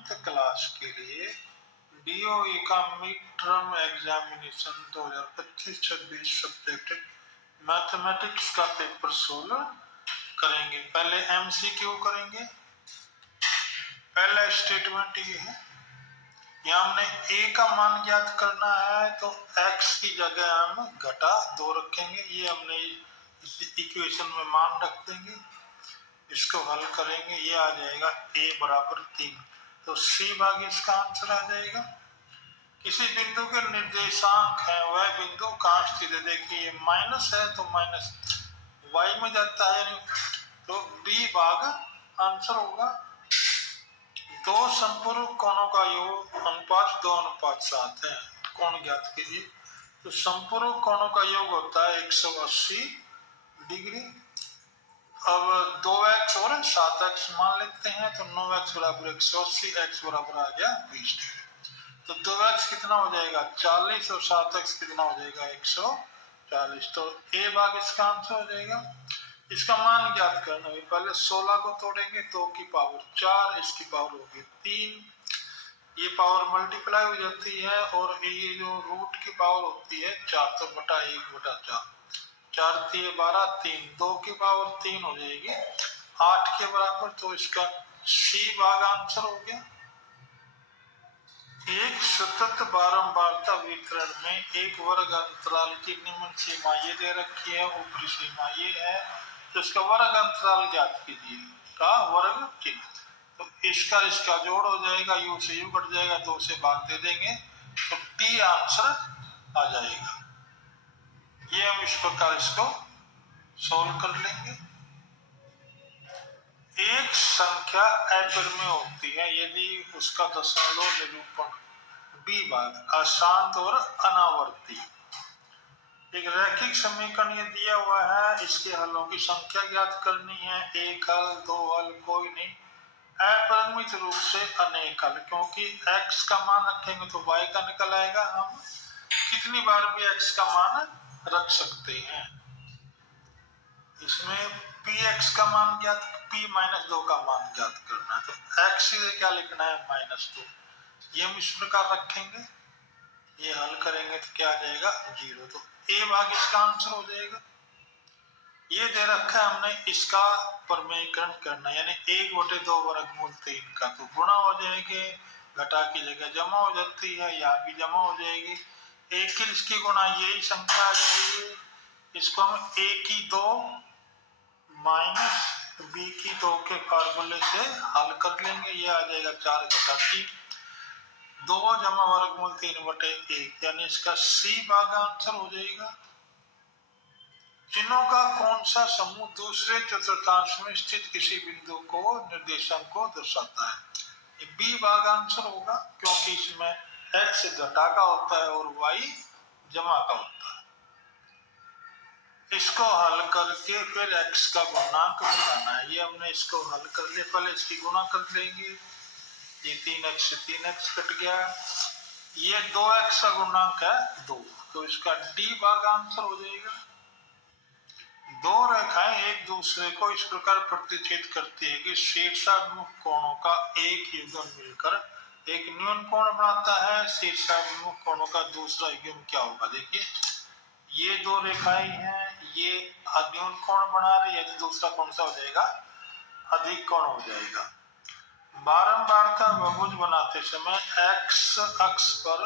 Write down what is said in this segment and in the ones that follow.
9th class के लिए DOE का mid term examination 2025-26 subject mathematics का पेपर सोल्व करेंगे। पहले MCQ करेंगे। पहला स्टेटमेंट ये है, यहाँ हमने a का मान ज्ञात करना है, तो x की जगह हम घटा 2 रखेंगे। ये हमने इस इक्वेशन में मान रख देंगे, इसको हल करेंगे, ये आ जाएगा a बराबर 3। तो C भाग इसका आंसर आ जाएगा। किसी बिंदु के निर्देशांक है, वह बिंदु कहाँ स्थित है। देखिए ये माइनस है तो माइनस y में जाता है, तो B भाग आंसर होगा। दो संपूरक कोणों का योग अनुपात 2:7 है। कोण ज्ञात कीजिए। तो संपूरक कोणों का योग होता है 180 डिग्री। अब 2x और 7x मान लेते हैं, तो 9x बराबर 180, x बराबर आ गया 20 डिग्री। तो 2x कितना हो जाएगा 40 और 7x कितना हो जाएगा 140। तो a भाग इसका आंसर हो जाएगा। इसका मान ज्ञात करना है। पहले 16 को तोड़ेंगे, 2 की पावर 4, इसकी पावर होगी 3, ये पावर मल्टीप्लाई हो जाती है, और ये जो रूट की पावर होती है 4, तो बटा 1/4, 4 3 12, 3 2 की पावर 3 हो जाएगी 8 के बराबर। तो इसका C भाग आंसर हो गया। एक सतत बारंबारता वितरण में एक वर्ग अंतराल की निम्न सीमा ये दे रखी है, ऊपरी सीमा ये है, तो इसका वर्ग अंतराल ज्ञात कीजिए का वर्ग चिन्ह। तो इसका जोड़ हो जाएगा, u से u कट जाएगा, 2 से भाग दे देंगे, तो T आंसर आ जाएगा। ये हम इस प्रकार इसको सॉल्व कर लेंगे। एक संख्या अपरिमेय होती है यदि उसका दशमलव निरूपण B भाग अशांत और अनावर्ती। एक रैखिक समीकरण ये दिया हुआ है, इसके हलों की संख्या ज्ञात करनी है। एक हल, 2 हल, कोई नहीं। अपरिमित रूप से अनेक हल, क्योंकि x का मान रखेंगे तो y का निकल आएगा। हम कितनी बार भी x का मान रख सकते हैं। इसमें px का मान ज्ञात, p-2 का मान ज्ञात करना है, तो x से क्या लिखना है -2। ये हम इस प्रकार रखेंगे, ये हल करेंगे तो क्या आ जाएगा 0। तो a भाग इसका आंसर हो जाएगा। ये दे रखा है हमने, इसका प्रमेयकरण करना, यानी 1/2 वर्गमूल 3 का, तो गुणा हो जाएंगे, घटा की जगह जमा हो जाती है, यहाँ भी जमा हो जाएगी। एक की इसकी गुणा यही संख्या आ जाएगी। इसको हम a की 2 माइनस b की 2 के फार्मूले से हल कर लेंगे। ये आ जाएगा 4 घटा 3, 2 जमा वर्गमूल 3/1, यानी इसका C भाग आंसर हो जाएगा। चिन्हों का कौन सा समूह दूसरे चतुर्थांश में स्थित किसी बिंदु को निर्देशांक को दर्शाता है। ये B भाग आंसर होगा, क्योंकि इसमें x घटा का होता है और y जमा का होता है। इसको हल करके फिर x का गुणांक बताना है। ये हमने इसको हल कर लिया, पहले इसकी गुणा कर लेंगे। ये 3x से 3x कट गया, ये 2x का गुणांक है 2, तो इसका D भाग आंसर हो जाएगा। दो रेखाएं एक दूसरे को इस प्रकार प्रतिच्छेद करती है कि शीर्षाभिमुख कोणों का एक युग्म मिलकर एक न्यून कोण बनाता है। शीर्षाभिमुख कोणों का दूसरा युग्म क्या होगा। देखिए ये 2 रेखाएं हैं, ये अन्यून कोण बना रही है, तो दूसरा कौन सा हो जाएगा अधिक कोण हो जाएगा। बारंबारता बहुभुज बनाते समय x अक्ष पर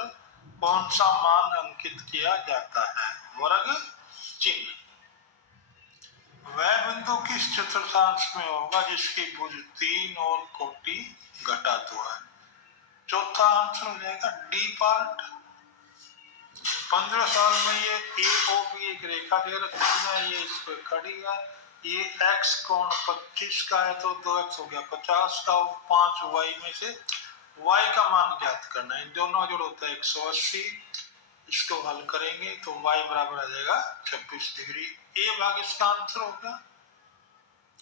कौन सा मान अंकित किया जाता है। वर्ग चिन्ह। वह बिंदु किस चतुर्थांश में होगा जिसकी भुज 3 और कोटि घटा 2 है। चौथा आंसर हो जाएगा D पार्ट। 15 साल में ये AOB एक रेखा दे रखी है, ये इस पे खड़ी है। ये x कोण 25 का है, तो 2x हो गया 50 का, और 5y में से y का मान ज्ञात करना है। इन दोनों जोड़ होता है 180। इसको हल करेंगे तो y बराबर आ जाएगा 26 डिग्री। A भाग इसका आंसर होगा।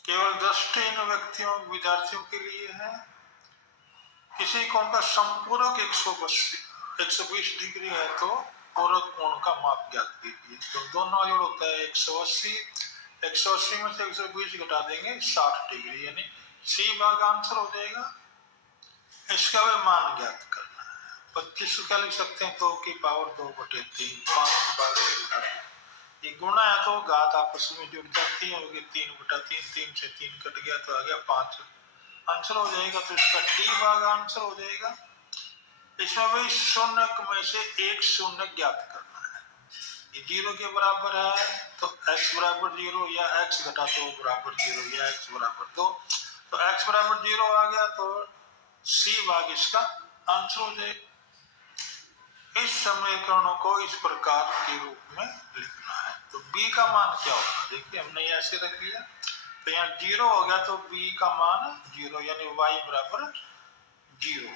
केवल दृष्टिहीन व्यक्तियों विद्यार्थियों के लिए है। किसी कोण का संपूरक 120 डिग्री है, तो पूरक कोण का माप ज्ञात कीजिए। तो दोनों जोड़ होता है 180, 180 में से 120 घटा देंगे 60 डिग्री, यानी C भाग आंसर हो जाएगा। इसका भी मान ज्ञात करना है। 25 का लिख सकते हैं 2 की पावर 2/3, 5 की पावर 1/3। ये गुणा है तो घात आपस में जुड़ जाती है, होगी 3/3, 3 से 3 कट गया तो आ गया 5 आंसर हो जाएगा। तो इसका डी भाग आंसर हो जाएगा। इसमें भी शून्य में से एक शून्य ज्ञात करना है। ये 0 के बराबर है तो x बराबर 0 या x घटा 2 बराबर 0 या x बराबर 2, तो x बराबर 0 आ गया तो सी भाग इसका आंसर हो जाएगा। इस समीकरणों को इस प्रकार के रूप में लिखना है। तो b का मान क्या होगा, देखिए हमने ऐसे रख लिया तो यहाँ 0 हो गया तो b का मान 0 यानी y बराबर 0।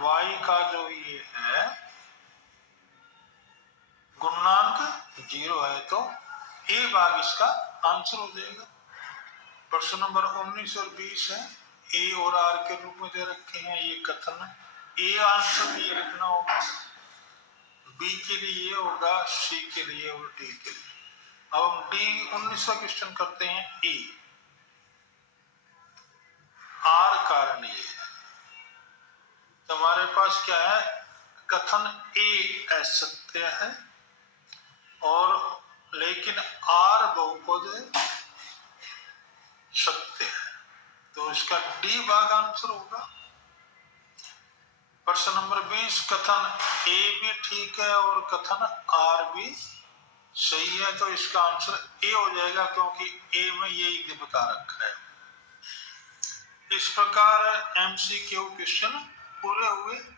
y का जो ये है गुणांक 0 है तो a भाग इसका आंसर हो जाएगा। प्रश्न नंबर 19 और 20 है, ए और आर के रूप में दे रखे हैं ये कथन। ए आंसर ये लिखना होगा, बी के लिए ये होगा, सी के लिए और डी के लिए। अब हम डी 19वां क्वेश्चन करते हैं। ए आर कारण ये है तो हमारे पास क्या है, कथन ए असत्य है और लेकिन आर बहुपद सत्य है, तो इसका डी भाग आंसर होगा। प्रश्न नंबर 20, कथन ए भी ठीक है और कथन आर भी सही है, तो इसका आंसर ए हो जाएगा क्योंकि ए में यही बता रखा है। इस प्रकार एमसीक्यू क्वेश्चन पूरे हुए।